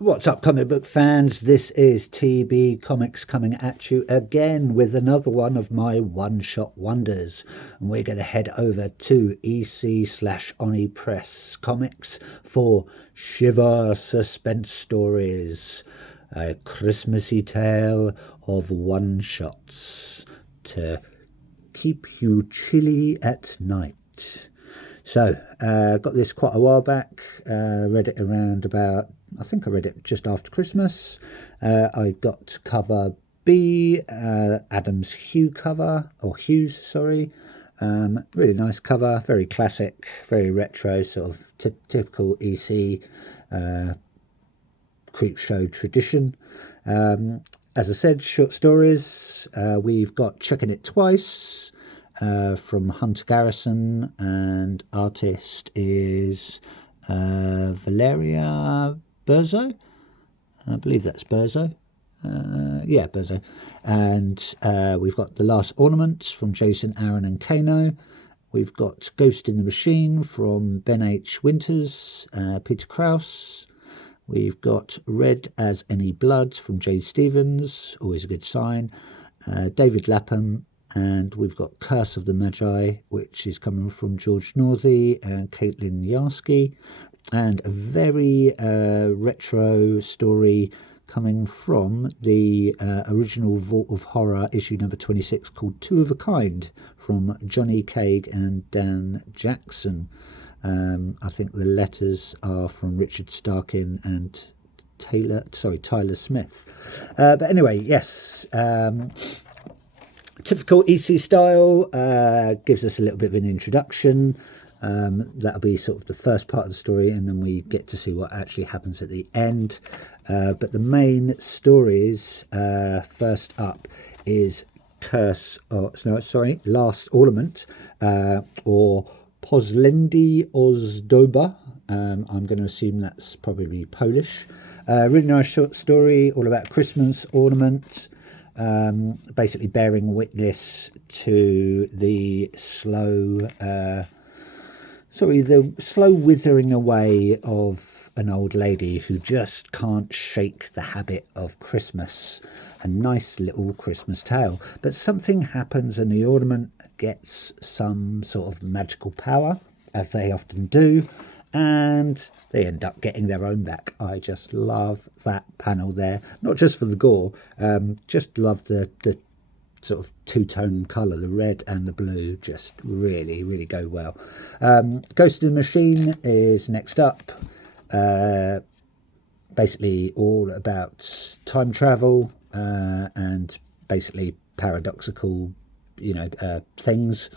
What's up, comic book fans? This is TB Comics coming at you again with another one of my one-shot wonders. And we're going to head over to EC/Oni Press Comics for Shiver Suspenstories, a Christmassy tale of one-shots to keep you chilly at night. So, got this quite a while back, read it around about, I think I read it just after Christmas. I got cover B, Adam's Hugh cover, or Hughes, sorry. Really nice cover, very classic, very retro, sort of typical EC creep show tradition. As I said, short stories. We've got Checking It Twice, from Hunter Garrison, and artist is Valeria Berzo. I believe that's Berzo. Yeah, Berzo. And we've got The Last Ornament from Jason Aaron and Kano. We've got Ghost in the Machine from Ben H. Winters, Peter Krause. We've got Red as Any Blood from Jade Stevens, always a good sign. David Lapham. And we've got Curse of the Magi, which is coming from George Northey and Caitlin Yarsky. And a very retro story coming from the original Vault of Horror issue number 26 called Two of a Kind from Johnny Cagg and Dan Jackson. I think the letters are from Richard Starkin and Tyler Smith. But anyway, yes. Typical EC style, gives us a little bit of an introduction. That'll be sort of the first part of the story, and then we get to see what actually happens at the end. But the main stories, first up is Last Ornament, or Pozlendi Ozdoba. I'm going to assume that's probably Polish. Really nice short story, all about Christmas ornament. Basically bearing witness to the slow withering away of an old lady who just can't shake the habit of Christmas. A nice little Christmas tale. But something happens and the ornament gets some sort of magical power, as they often do, and they end up getting their own back. I just love that panel there, not just for the gore, just love the sort of two-tone colour, the red and the blue, just really go well. Ghost in the Machine is next up, basically all about time travel and basically paradoxical things,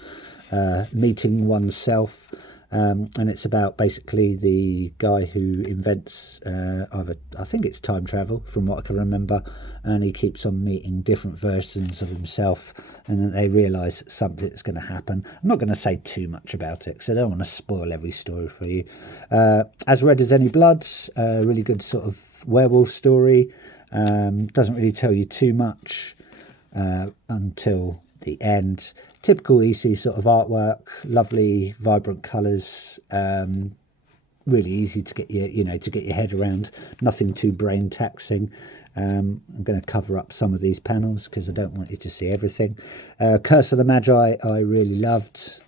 meeting oneself. And it's about basically the guy who invents I think it's time travel from what I can remember, and he keeps on meeting different versions of himself, and then they realise something's going to happen. I'm not going to say too much about it because I don't want to spoil every story for you. As Red as Any Blood, really good sort of werewolf story. Doesn't really tell you too much until the end. Typical EC sort of artwork, lovely vibrant colours, really easy to get your head around, nothing too brain taxing. I'm going to cover up some of these panels because I don't want you to see everything. Curse of the Magi I really loved.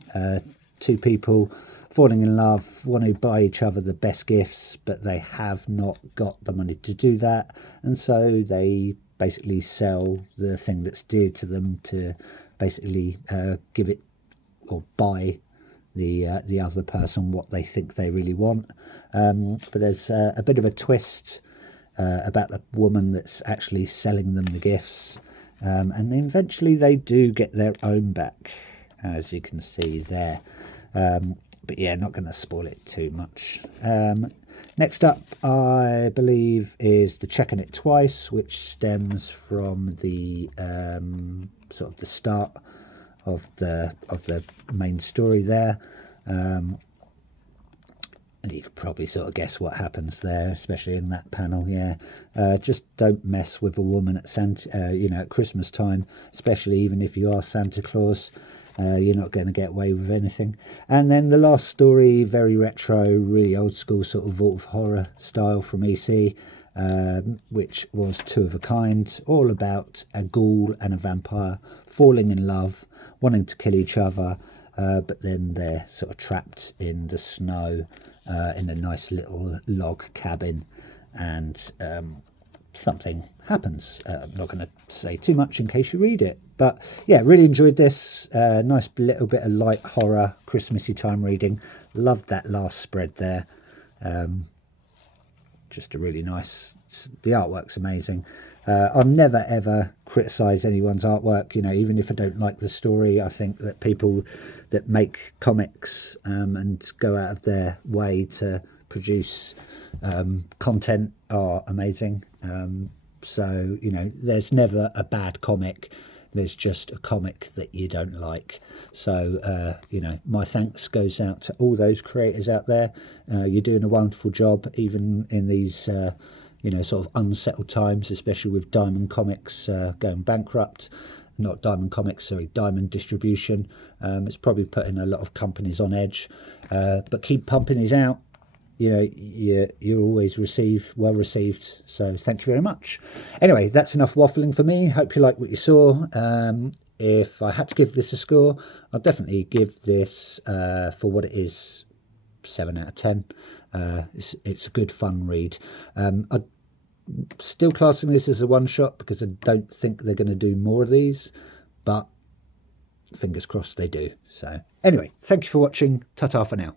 Two people falling in love, want to buy each other the best gifts, but they have not got the money to do that, and so they basically sell the thing that's dear to them to basically give it or buy the other person what they think they really want. But there's a bit of a twist about the woman that's actually selling them the gifts, and eventually they do get their own back, as you can see there. But yeah, not going to spoil it too much. Next up, I believe, is the Checking It Twice, which stems from the sort of the start of the main story there. And you could probably sort of guess what happens there, especially in that panel. Yeah, just don't mess with a woman at at Christmas time, especially even if you are Santa Claus. You're not going to get away with anything. And then the last story, very retro, really old school sort of Vault of Horror style from EC. which was two of a kind, all about a ghoul and a vampire falling in love, wanting to kill each other, but then they're sort of trapped in the snow in a nice little log cabin, and something happens. I'm not going to say too much in case you read it, but yeah, really enjoyed this. Nice little bit of light horror, Christmassy time reading. Loved that last spread there. Just a really nice, the artwork's amazing. I'll never ever criticise anyone's artwork, you know, even if I don't like the story. I think that people that make comics and go out of their way to produce content are amazing. So, you know, there's never a bad comic. There's just a comic that you don't like. So, you know, my thanks goes out to all those creators out there. You're doing a wonderful job, even in these, you know, sort of unsettled times, especially with Diamond Comics going bankrupt. Not Diamond Comics, sorry, Diamond Distribution. It's probably putting a lot of companies on edge. But keep pumping these out. You know, you're always well received, so thank you very much. Anyway, that's enough waffling for me. Hope you like what you saw. If I had to give this a score, I'd definitely give this, for what it is, 7 out of 10. It's a good fun read. I'm still classing this as a one-shot because I don't think they're going to do more of these, but fingers crossed they do. So anyway, thank you for watching. Ta-ta for now.